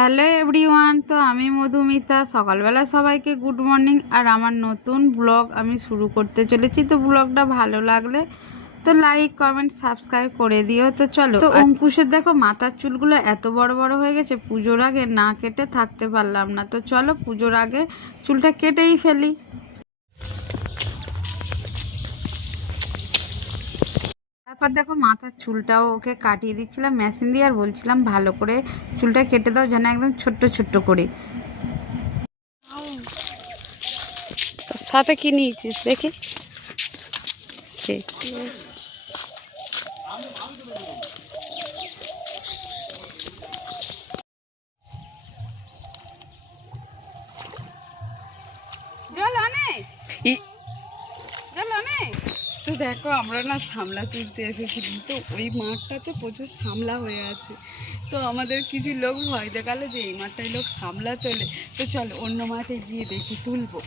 Hello everyone, তো আমি মধুমিতা। সকালবেলা সবাইকে গুড মর্নিং। আর আমার নতুন ব্লগ আমি শুরু করতে চলেছি। তো ব্লগটা ভালো লাগলে তো লাইক কমেন্ট সাবস্ক্রাইব করে দিও। তো চলো, তো অঙ্কুশের দেখো মাথার চুলগুলো এত বড় বড় হয়ে গেছে, পুজোর আগে না কেটে থাকতে পারলাম না। তো চলো পুজোর আগে চুলটা কেটেই ফেলি। তারপর দেখো মাথার চুলটাও ওকে কাটিয়ে দিচ্ছিলাম মেশিন দিয়ে, আর বলছিলাম ভালো করে চুলটা কেটে দাও যেন একদম ছোট্ট ছোট্ট করে। সাথে কি নিয়েছিস দেখি? জল অনেক, জল অনেক। তো দেখো আমরা না সামলা তুলতে এসেছিলাম, তো ওই মাঠটাতে প্রচুর সামলা হয়ে আছে। তো আমাদের কিছু লোক ভয় দেখালো যে এই মাঠটায় লোক সামলা তোলে, তো চলো অন্য মাঠে গিয়ে দেখি তুলবো।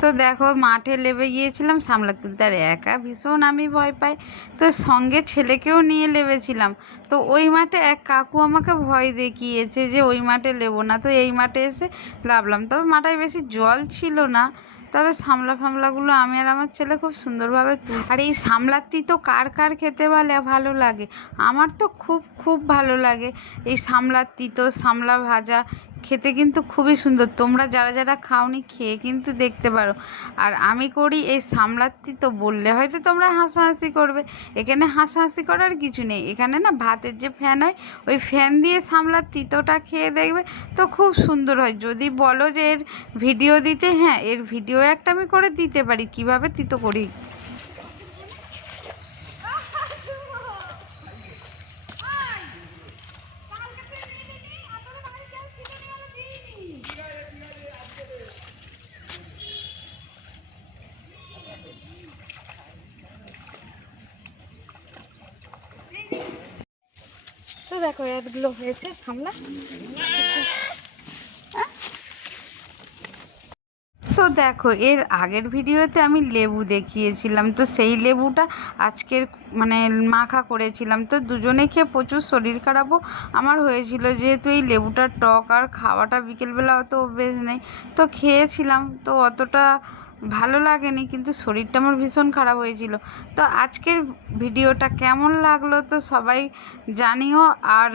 তো দেখো মাঠে নেমে গিয়েছিলাম সামলা তুলতে, আর একা ভীষণ আমি ভয় পাই। তো সঙ্গে ছেলেকেও নিয়ে নেমেছিলাম। তো ওই মাঠে এক কাকু আমাকে ভয় দেখিয়েছে যে ওই মাঠে নেবো না, তো এই মাঠে এসে নামলাম। তবে মাথায় বেশি জল ছিল না, তবে সামলা ফামলাগুলো আমি আর আমার ছেলে খুব সুন্দরভাবে তুল। আর এই সামলার তিতো কার কার খেতে ভালো লাগে? আমার তো খুব খুব ভালো লাগে এই সামলার তিতো, সামলা ভাজা খেতে কিন্তু খুবই সুন্দর। তোমরা যারা যারা খাওনি খেয়ে কিন্তু দেখতে পারো। আর আমি করি এই সামলার তিতো বললে হয়তো তোমরা হাসাহাসি করবে। এখানে হাসাহাসি করার কিছু নেই। এখানে না ভাতের যে ফ্যান হয় ওই ফ্যান দিয়ে সামলার তিতোটা খেয়ে দেখবে, তো খুব সুন্দর হয়। যদি বলো যে এর ভিডিও দিতে, হ্যাঁ এর ভিডিও একটা আমি করে দিতে পারি কিভাবে তিতো করি। তো দেখো এগুলো হয়েছে সামলা। তো দেখো এর আগের ভিডিওতে আমি লেবু দেখিয়েছিলাম, তো সেই লেবুটা আজকের মানে মাখা করেছিলাম। তো দুজনে খেয়ে প্রচুর শরীর খারাপও আমার হয়েছিল, যেহেতু এই লেবুটার টক আর খাওয়াটা বিকেলবেলা অত অভ্যেস নেই। তো খেয়েছিলাম, তো অতটা ভালো লাগেনি, কিন্তু শরীরটা আমার ভীষণ খারাপ হয়েছিল। তো আজকের ভিডিওটা কেমন লাগলো তো সবাই জানিও, আর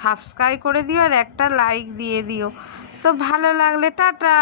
সাবস্ক্রাইব করে দিও, আর একটা লাইক দিয়ে দিও। তো ভালো লাগলে টাটা।